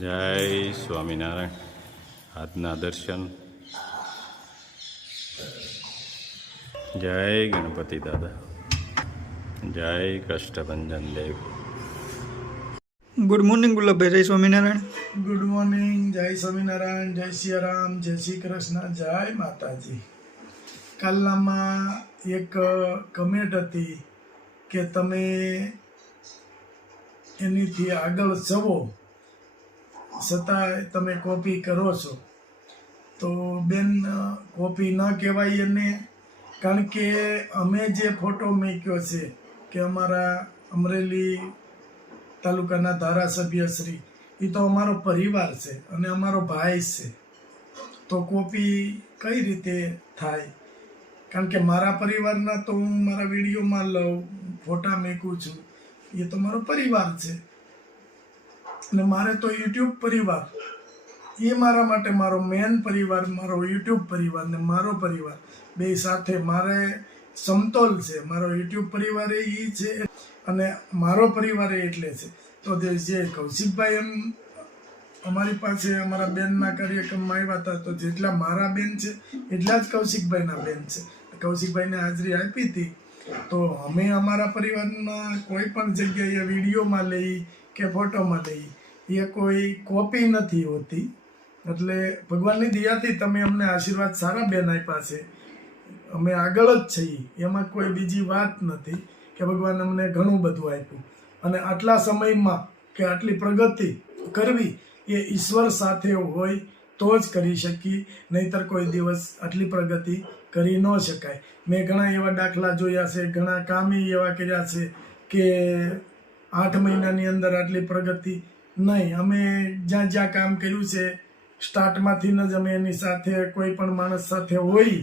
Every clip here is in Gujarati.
જય સ્વામિનારાયણ. આજના દર્શન. જય ગણપતિ દાદા. જય કષ્ટભંજન દેવ. Good morning Gulabbhai. જય સ્વામિનારાયણ. Good morning. જય સ્વામિનારાયણ. જય સિયારામ. જય શ્રી કૃષ્ણ. જય માતાજી. કાલનામાં એક કમેન્ટ હતી કે તમે એનીથી આગળ જવો છતાં તમે કોપી કરો છો. તો બેન, કોપી ન કહેવાય એને, કારણ કે અમે જે ફોટો મૂક્યો છે કે અમારા અમરેલી તાલુકાના ધારાસભ્ય શ્રી, એ તો અમારો પરિવાર છે અને અમારો ભાઈ છે. તો કોપી કઈ રીતે થાય? કારણ કે મારા પરિવારના તો હું મારા વિડીયોમાં લઉં, ફોટા મૂકું છું, એ તો મારો પરિવાર છે. અને મારે તો યુટ્યુબ પરિવાર, એ મારા માટે મારો મેન પરિવાર, મારો યુટ્યુબ પરિવાર ને મારો પરિવાર બે સાથે મારે સમતોલ છે. મારો યુટ્યુબ પરિવાર એ છે અને મારો પરિવાર એટલે છે. તો જે કૌશિકભાઈ એમ અમારી પાસે અમારા બેનના કાર્યક્રમમાં આવ્યા હતા, તો જેટલા મારા બેન છે એટલા જ કૌશિકભાઈના બેન છે. કૌશિકભાઈને હાજરી આપી હતી. તો અમે અમારા પરિવારના કોઈ પણ જગ્યાએ વિડીયોમાં લઈ કે ફોટોમાં લઈ, એ કોઈ કોપી નથી હોતી. એટલે ભગવાનની દયાથી તમે અમને આશીર્વાદ સારા બેન આપ્યા છે, અમે આગળ જ છીએ, એમાં કોઈ બીજી વાત નથી. કે ભગવાન અમને ઘણું બધું આપ્યું અને આટલા સમયમાં કે આટલી પ્રગતિ કરવી એ ઈશ્વર સાથે હોય તો જ કરી શકીએ, નહીતર કોઈ દિવસ આટલી પ્રગતિ કરી ન શકાય. મેં ઘણા એવા દાખલા જોયા છે, ઘણા કામે એવા કર્યા છે કે 8 મહિનાની અંદર આટલી પ્રગતિ નહીં. અમે જ્યાં જ્યાં કામ કર્યું છે, સ્ટાર્ટમાંથી જ અમે એની સાથે કોઈ પણ માણસ સાથે હોય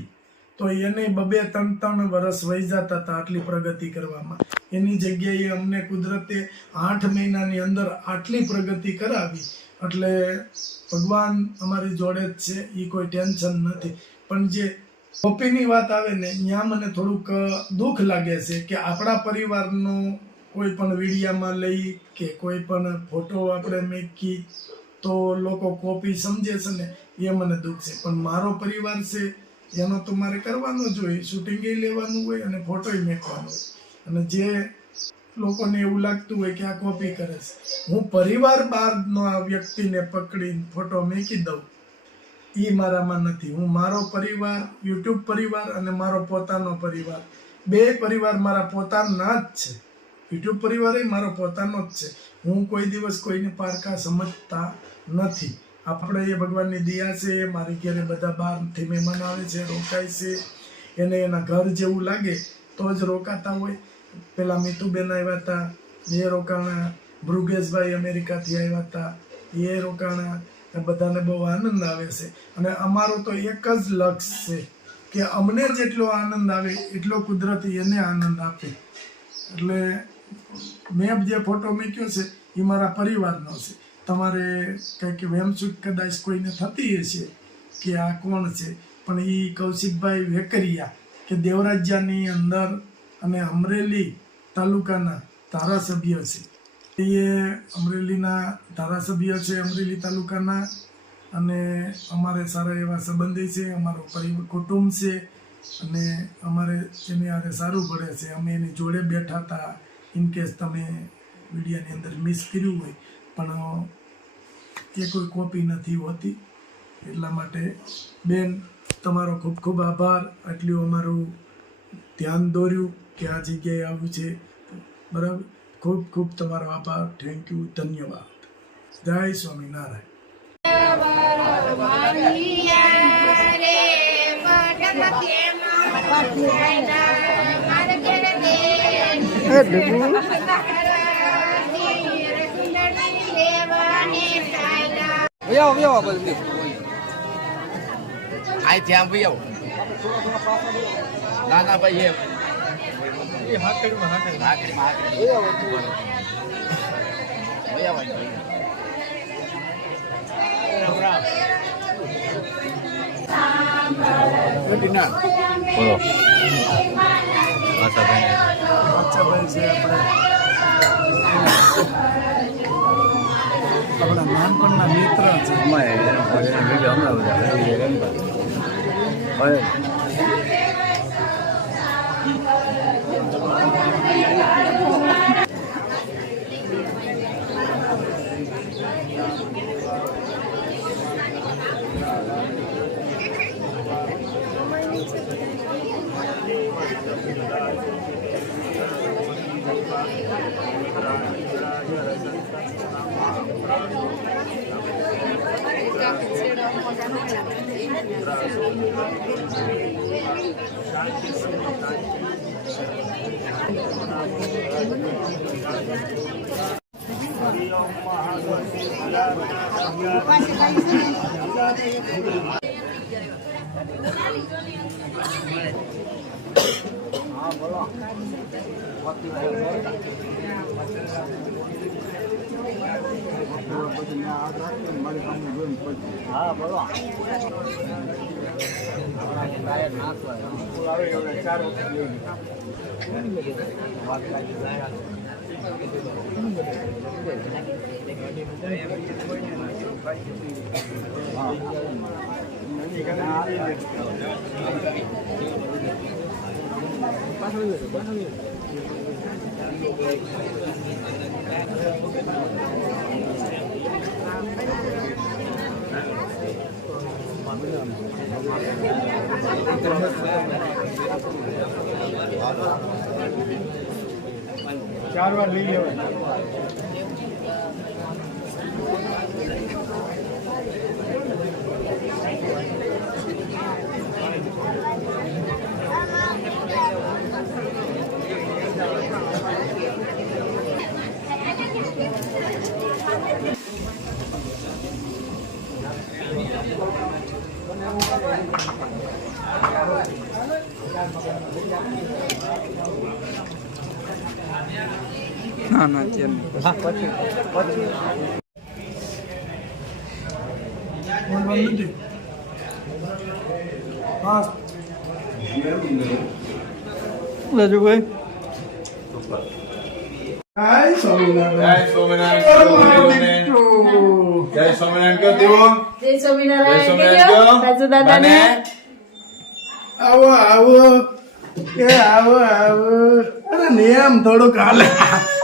તો એને 2-3 વર્ષ વહી જતા હતા આટલી પ્રગતિ કરવામાં. એની જગ્યાએ અમને કુદરતે 8 મહિનાની અંદર આટલી પ્રગતિ કરાવી. એટલે ભગવાન અમારી જોડે જ છે, એ કોઈ ટેન્શન નથી. પણ જે કોપીની વાત આવે ને, ત્યાં મને થોડુંક દુઃખ લાગે છે કે આપણા પરિવારનો કોઈ પણ વિડીયામાં લઈ કે કોઈ પણ ફોટો આપણે મૂકી તો લોકો કોપી સમજે છે ને, એ મને દુઃખ છે. પણ મારો પરિવાર છે એનો તો મારે કરવાનો જ હોય, શૂટિંગ લેવાનું હોય અને ફોટોય મૂકવાનો હોય. અને જે લોકોને એવું લાગતું હોય કે આ કોપી કરે છે, હું પરિવાર બહારનો આ વ્યક્તિને પકડીને ફોટો મૂકી દઉં, એ મારામાં નથી. હું મારો પરિવાર, યુટ્યુબ પરિવાર અને મારો પોતાનો પરિવાર, બે પરિવાર મારા પોતાના જ છે. યુટ્યુબ પરિવાર એ મારો પોતાનો જ છે. હું કોઈ દિવસ કોઈને પારકા સમજતા નથી. આપણે એ ભગવાનની દયા છે. મારી ઘરે બધા બહારથી મહેમાન આવે છે, રોકાય છે, એને એના ઘર જેવું લાગે તો જ રોકાતા હોય. પેલા મીતુબેન આવ્યા હતા, એ રોકાણા. ભૃગેશભાઈ અમેરિકાથી આવ્યા હતા, એ રોકાણા. બધાને બહુ આનંદ આવે છે. અને અમારો તો એક જ લક્ષ્ય છે કે અમને જેટલો આનંદ આવે એટલો કુદરતી એને આનંદ આપે. એટલે મેં જે ફોટો મૂક્યો છે એ મારા પરિવારનો છે. તમારે કંઈક વેમસૂટ કદાચ કોઈને થતી હશે કે આ કોણ છે, પણ એ કૌશિકભાઈ વેકરિયા કે દેવરાજાની અંદર અને અમરેલી તાલુકાના ધારાસભ્ય છે. એ અમરેલીના ધારાસભ્ય છે, અમરેલી તાલુકાના. અને અમારે સારા એવા સંબંધી છે, અમારો પરિવાર કુટુંબ છે અને અમારે એની હારે સારું પડે છે. અમે એની જોડે બેઠા હતા. ઇનકેસ તમે વિડીયાની અંદર મિસ કર્યું હોય, પણ એ કોઈ કોપી નથી હોતી. એટલા માટે બેન, તમારો ખૂબ ખૂબ આભાર. આટલું અમારું ધ્યાન દોર્યું કે આ જગ્યાએ આવ્યું છે, બરાબર. ખૂબ ખૂબ તમારો આભાર. થેન્ક યુ, ધન્યવાદ. જય Swaminarayan. ai theo với yêu na bây giờ બોલો. આશાબેન. બાદશાહભાઈ છે આપણે. આપણા નાનપણના મિત્ર છે. ચાર વાર લઈ લેવાય. ના ના તેમ રાજુભાઈ જય સ્વામિનારાયણ. જય સ્વામિનારાયણ કર દેવો. જય સ્વામિનારાયણ જય કહેજો. સ્વામિનારાયણ રાજુ દાદાને. આવો આવો એ આવો આવો. અરે નિયમ થોડુંક હાલે.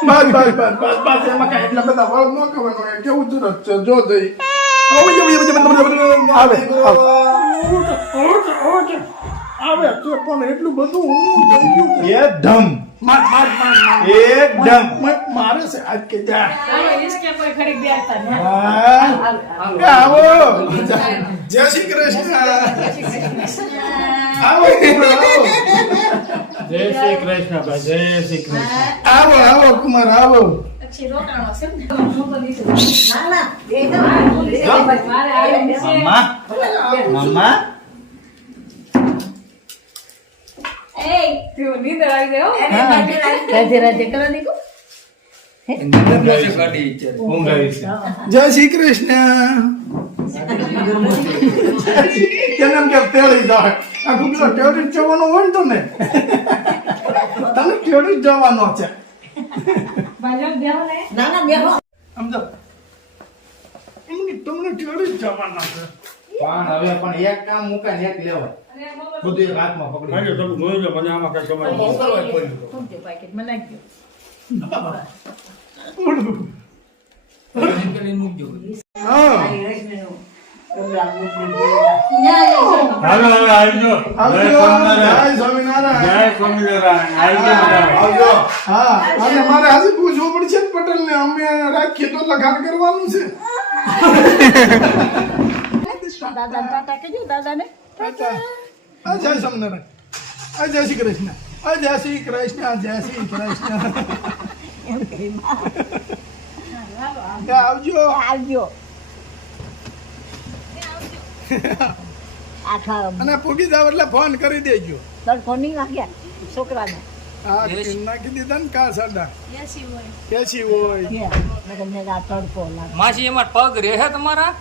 બસ બસ બસ બસ બસ એમાં કઈ એટલા બધા વળ ન કરવાનો હોય. કેવું જરૂરત છે જો જઈ આવે આવે તો પણ એટલું બધું એકદમ એકદમ મારે છે આજ કે જા કોઈ ખરીદ બેસતા ને. આવો જય શ્રી કૃષ્ણ. આવો જય શ્રી કૃષ્ણ ભાઈ, જય શ્રી કૃષ્ણ. આવો આવો કુમાર આવો. પછી રોકાણો છે ને. ના, ના. મારે આવે છે. મામા એ, તું નીંદર આવી ગઈ હો. રાધે રાધે કરો દીકુ. ઊંઘ આવી છે. જય શ્રી કૃષ્ણ. કેમ કે તેડી જાય આ ગુગલો તેડી જવાનો હોય ને તને તેડી જવાનો છે. બાજુ બેહો ને. ના, ના, બેહો. સમજો એમને તમને તેડી જવાના છે. પણ હવે પણ એક કામ મુકાય ને એક લેવાય. બધું એક હાથમાં પકડી. તમે જોઈ લો મને આમાં કઈ સમજ સમજો, પાકીટમાં નાખજો. હા હાલો હવે આવજો. આવજો. જય સ્વામિનારાયણ. જય સ્વામિનારાયણ. આવજો. આવજો. હા અને મારે હજી પૂછવું પડશે ને પટેલ ને અમે રાખીએ તો લખાણ કરવાનું છે. દાદાને ટાટા કહેજો, દાદાને. આ જય સ્વામિનારાયણ. આ જય શ્રી કૃષ્ણ. આ જય શ્રી કૃષ્ણ. જય શ્રી કૃષ્ણ. આવજો. આવજો. અને પૂગી જાવ એટલે ફોન કરી દેજો. તડકો નહીં લાગ્યા છોકરાને. હા નાખી દીધા ને કા સાડા કેસી હોય. આ તડકો લાગે. માસી એમાં પગ રહે તમારા?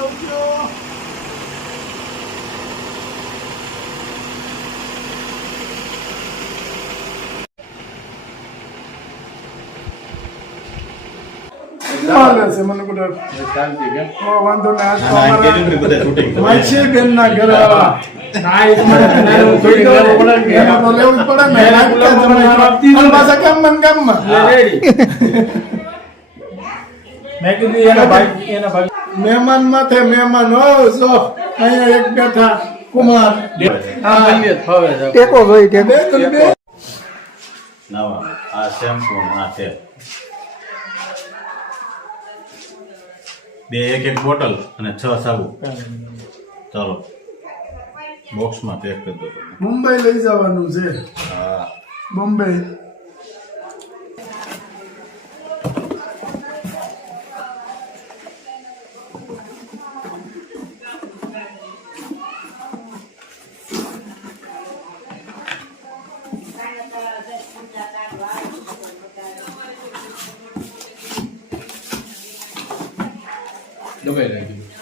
આવજો. માને છે મને બધા શાંતિ કેમ વાંધો ને આજ તો આ અમારા કેજું કે બધા શૂટિંગ માછી બેનના ઘરવાળા ના એ તમારે શૂટિંગ લેવું પડે ને એમાં તો લેવું જ પડે ને નાટકા જમાઈ અને પાછા ગામમાં રેડી મેં કીધું એના ભાઈ મહેમાન માથે મહેમાન હો જો અહીંયા એક બેઠા કુમાર ટેકો જોઈ ટેકો બે તો બે નવા આ શેમ્પુ આ તેલ બે એક બોટલ અને 6 સાબુ ચાલો બોક્સમાં પેક કરી દો મુંબઈ લઈ જવાનું છે હા બોમ્બે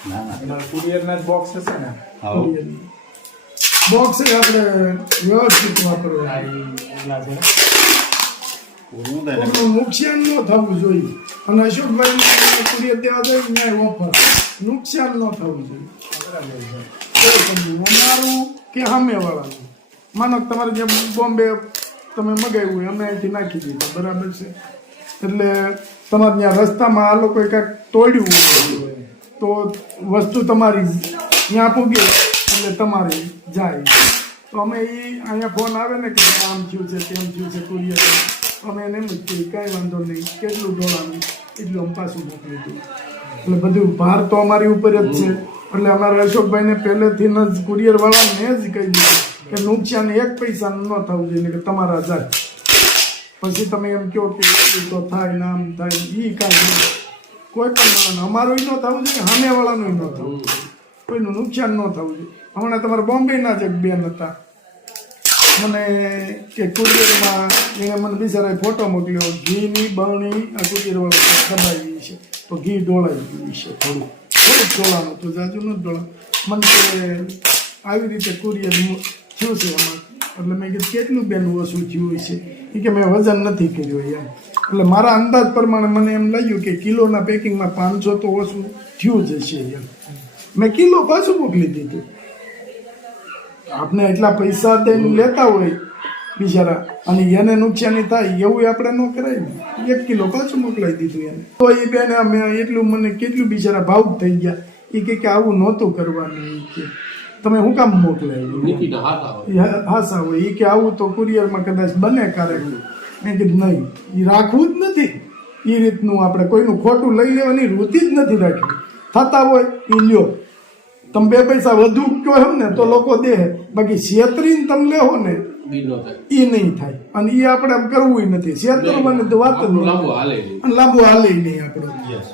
ના ના કુરિયરના જ બોક્સ હશે ને આવો બોક્સ આપણે વ્યવસ્થિત વાપરવાનું પૂરું થાય ને કોઈનું નુકસાન ન થવું જોઈએ અને અશોકભાઈ કુરિયર દેવા જાય ન્યાય ઓફર નુકસાન ન થવું જોઈએ કોઈ કંપની અમારું કે સામેવાળાનું માનો કે તમારે જે બોમ્બે તમે મગાવ્યું હોય અમે અહીંથી નાખી દીધું બરાબર છે એટલે તમારે ત્યાં રસ્તામાં આ લોકોએ કાંઈક તોડ્યું હોય તો વસ્તુ તમારી ત્યાં પૂગે એટલે તમારી જાય તો અમે એ અહીંયા ફોન આવે ને કે આમ થયું છે તેમ થયું છે કુરિયર અમે એને એમ જ કહીએ કાંઈ વાંધો નહીં કેટલું ડોળાનું એટલું અમે પાછું મોકલી દઉં એટલે બધું ભાર તો અમારી ઉપર જ છે એટલે અમારા અશોકભાઈને પહેલેથી જ કુરિયરવાળાને જ કહી દીધું કે નુકસાન એક પૈસાનું ન થવું જોઈએ કે તમારા જાય પછી તમે એમ કહો કે એ તો થાય ને આમ થાય એ કાંઈ નહીં કોઈ પણ માણસ અમારું ન થવું જોઈએ કે સામેવાળાનું ન થવું જોઈએ કોઈનું નુકસાન ન થવું જોઈએ હમણાં તમારા બોમ્બેના જ એક બેન હતા મને કે કુરિયરમાં એને મને બિચારાએ ફોટો મોકલ્યો ઘીની બરણી આ કુરિયરવાળા દબાવી છે તો ઘી ડોળાઈ ગયું છે થોડુંક ડોળાનું તો જાજુ નથી ડોળા મને કે આવી રીતે કુરિયર થયું છે એમાં એટલે મેં કીધું કેટલું બેન ઓછું થયું છે એ કે મેં વજન નથી કર્યું એમ એટલે મારા અંદાજ પ્રમાણે મને એમ લાગ્યું કે કિલોના પેકિંગમાં 500 તો ઓછું થયું જ છે એમ મેં કિલો પાછું મોકલી દીધું આપણે એટલા પૈસા દઈને લેતા હોય બિચારા અને એને નુકસાની થાય એવું આપણે ન કરાય ને 1 કિલો પાછું મોકલાવી દીધું એને તો એ બેને અમે એટલું મને કેટલું બિચારા ભાવુક થઈ ગયા એ કે આવું નહોતું કરવાનું એ કે તમે શું કામ મોકલાવ્યું હાસા હોય એ કે આવું તો કુરિયરમાં કદાચ બને ક્યારેક મેં કીધું નહીં એ રાખવું જ નથી એ રીતનું આપણે કોઈનું ખોટું લઈ લેવાની વૃત્તિ જ નથી રાખવી થતા હોય એ લ્યો તમે 2 પૈસા વધુ કહો એમ ને તો લોકો દે બાકી છેતરીને તમે લેવો ને એ નહીં થાય અને એ આપણે આમ કરવું નથી છેતરવાની તો વાત જ નહીં અને લાંબુ હાલે નહીં આપણે ભૈયા